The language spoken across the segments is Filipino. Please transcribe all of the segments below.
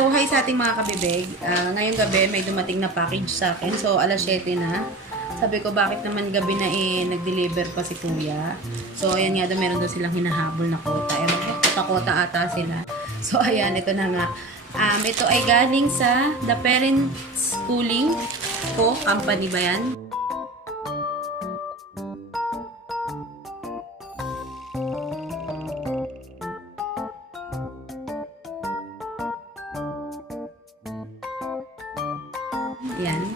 So, hi sa ating mga kabibig. Ngayong gabi, may dumating na package sa akin. So, alas 7 na. Sabi ko, bakit naman gabi na nag-deliver pa si Kuya? So, ayan nga daw, meron daw silang hinahabol na kota. Ayan, kota-kota ata sila. So, ayan, ito na nga. Ito ay galing sa The Parents Schooling Co. Company ba yan? Yan.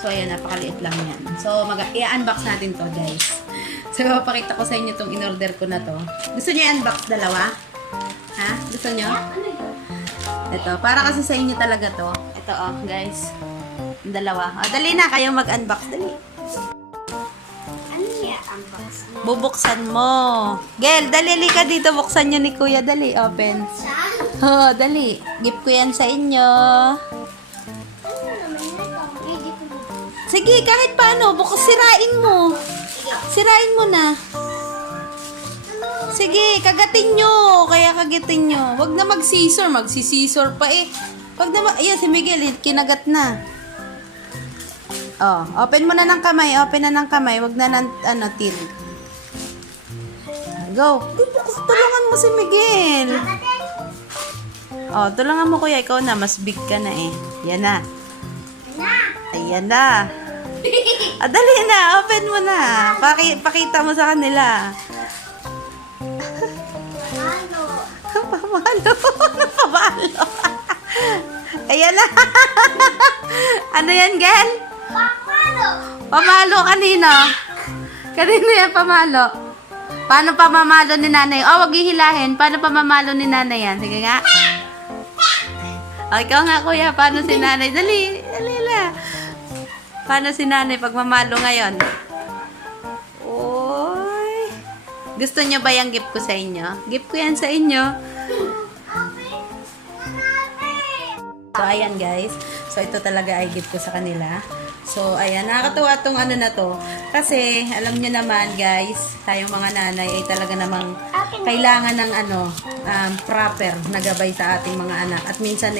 So, ayan, napakaliit lang yan. So, i-unbox natin to, guys. So, mapapakita ko sa inyo itong in-order ko na to. Gusto niyo i-unbox dalawa? Ha? Gusto niyo? Ito, para kasi sa inyo talaga to. Ito, oh, guys. Yung dalawa. Oh, dali na, kayo mag-unbox. Dali. Ano niya unbox mo? Bubuksan mo. Gel, dali ka dito. Buksan nyo ni Kuya. Dali, open. Saan? Oh, dali. Gift ko yan sa inyo. Ano naman ito? Hindi ko Sige, kahit paano. Sirain mo. Sirain mo na. Sige, kagatin nyo. Kaya kagatin nyo. Wag na mag-scissor. Mag-scissor pa eh. Wag na ayan, si Miguel. Kinagat na. Oh, open mo na ng kamay. Open na ng kamay. Wag na ng, til. Go. Tulungan mo si Miguel. Oh, tulungan mo kuya. Ikaw na. Mas big ka na eh. Yan na. Ayan na. Dali na. Open mo na. Pakita mo sa kanila. Ano? Pamalo. Pamalo. Ayan na. Ano yan, Gel? Paano? Pamalo kanino? Kanino yan pamalo? Paano pamamalo ni nanay? Oh, wag hihilahin. Paano pamamalo ni nanay yan? Sige nga. Oh, ikaw nga kuya. Paano si nanay? Dali. Dali la. Paano si nanay pag mamalo ngayon? Oy. Gusto nyo ba yung gift ko sa inyo? Gift ko yan sa inyo. So, ayan guys. So, ito talaga ay gift ko sa kanila. So, ayan. Nakakatuwa tong ano na to. Kasi, alam nyo naman guys, tayong mga nanay ay talaga namang kailangan ng proper na gabay sa ating mga anak. At minsan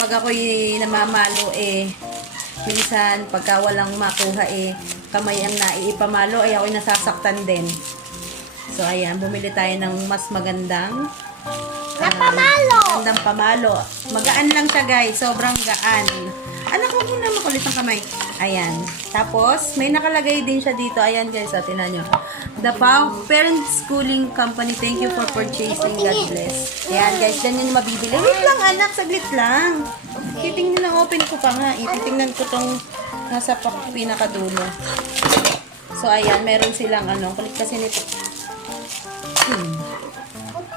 pag ako'y namamalo minsan pagka walang makuha kamay ang naiipamalo ay ako'y nasasaktan din. So, ayan. Bumili tayo ng mas magandang Napamalo! magandang pamalo. Magaan lang siya guys. Sobrang gaan. Anak, huwag mo na makulit ang kamay. Ayan. Tapos, may nakalagay din siya dito. Ayan guys, tingnan nyo. The Parents Schooling Company, thank you for purchasing. God bless. Ayan guys, dyan yun mabibili. Wait lang anak, saglit lang. Titingnan lang, open ko pa nga. Titingnan ko tong nasa pinakadulo. So, ayan, meron silang kulit kasi nito.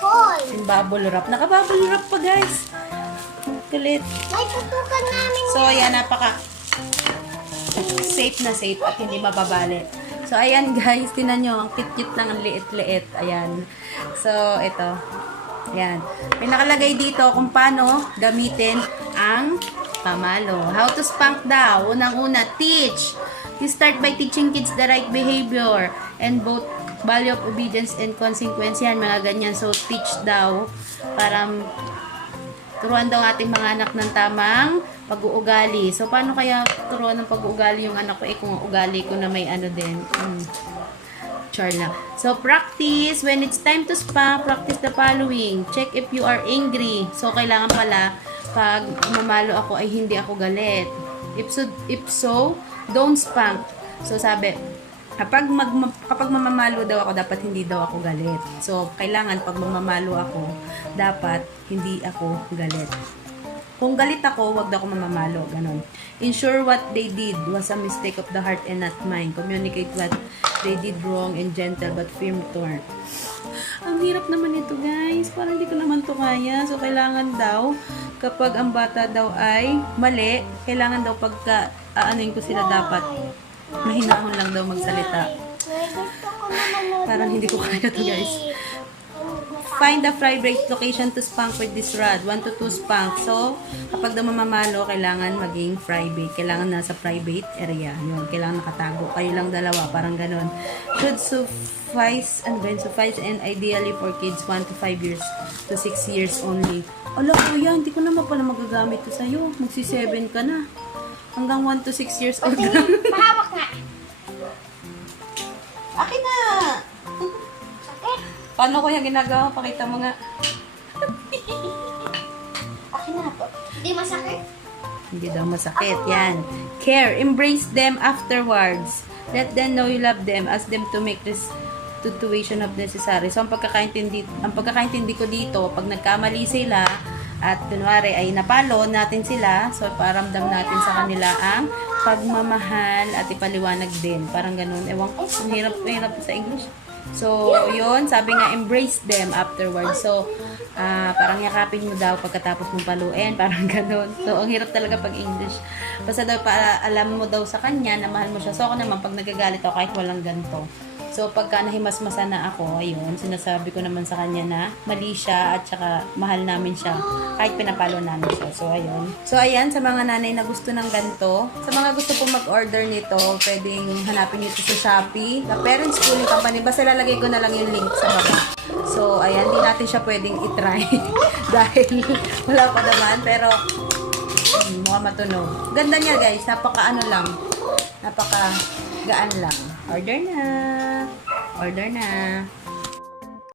Hoy! Yung bubble wrap. Naka-bubble wrap pa guys. Kulit. May tutukan namin. So, ayan, napaka safe na safe at hindi mababalit. So, ayan guys, tinan nyo, ang cute-cute lang, ang liit-liit. Ayan. So, ito. Ayan. May nakalagay dito kung paano gamitin ang pamalo. How to spank daw. Unang-una, teach. You start by teaching kids the right behavior and both value of obedience and consequence. Yan, mga ganyan. So, teach daw para turuan daw ating mga anak ng tamang pag-uugali. So, paano kaya turuan ng pag-uugali yung anak ko? Kung ugali ko na may din. Char lang. So, practice. When it's time to spank, practice the following. Check if you are angry. So, kailangan pala, pag mamalo ako ay hindi ako galit. If so, don't spank. So, sabi, kapag mamamalo daw ako, dapat hindi daw ako galit. So, kailangan pag mamamalo ako, dapat hindi ako galit. Kung galit ako, wag daw ako mamamalo. Ganon. Ensure what they did was a mistake of the heart and not mind. Communicate what they did wrong and gentle but firm tone. Ang hirap naman ito guys. Parang hindi ko naman to kaya. So, kailangan daw, kapag ang bata daw ay mali, kailangan daw pagka aanuin ko sila dapat mahinahon lang daw magsalita. May gusto ko naman. Parang hindi ko kaya to guys. Find a fry break location to spank with this rod. 1 to 2 spank. So, kapag daw mamamalo, kailangan maging fry bait. Kailangan nasa private area. Yun, kailangan nakatago. Kayo lang dalawa, parang ganun. Should suffice, suffice and ideally for kids 1 to 5 years to 6 years only. Ala, kuya, hindi ko naman pala magagamit ito sa'yo. Magsi-7 ka na. Hanggang 1 to 6 years old. Mahawak nga. Akin na! Sakit. Paano ko yung ginagawa? Pakita mo nga. Akin na po. Hindi masakit? Hindi daw masakit. Yan. Care. Embrace them afterwards. Let them know you love them. Ask them to make this situation of necessary. So, ang pagkakaintindi ko dito, pag nagkamali sila, at kunwari ay napalo natin sila, so paramdam natin sa kanila ang pagmamahal at ipaliwanag din. Parang ganun. Ewan ko, ang hirap sa English. So, yun, sabi nga, embrace them afterwards. So, parang yakapin mo daw pagkatapos mong paluin, parang ganun. So, ang hirap talaga pag English. Basta daw, alam mo daw sa kanya na mahal mo siya. So, ako naman, pag nagagalit ako, kahit walang ganito. So, pagka nahimasmasa na ako, ayun, sinasabi ko naman sa kanya na mali siya at saka mahal namin siya kahit pinapalo namin siya. So, ayun. So, ayan, sa mga nanay na gusto ng ganito, sa mga gusto pong mag-order nito, pwedeng hanapin nyo ito sa Shopee. The Parents Schooling Company. Basta lalagay ko na lang yung link sa baba. So, ayan, di natin siya pwedeng itry dahil wala pa naman. Pero, mukhang matunog. Ganda niya, guys. Napaka-ano lang. Napaka-gaan lang. Order na. Order na.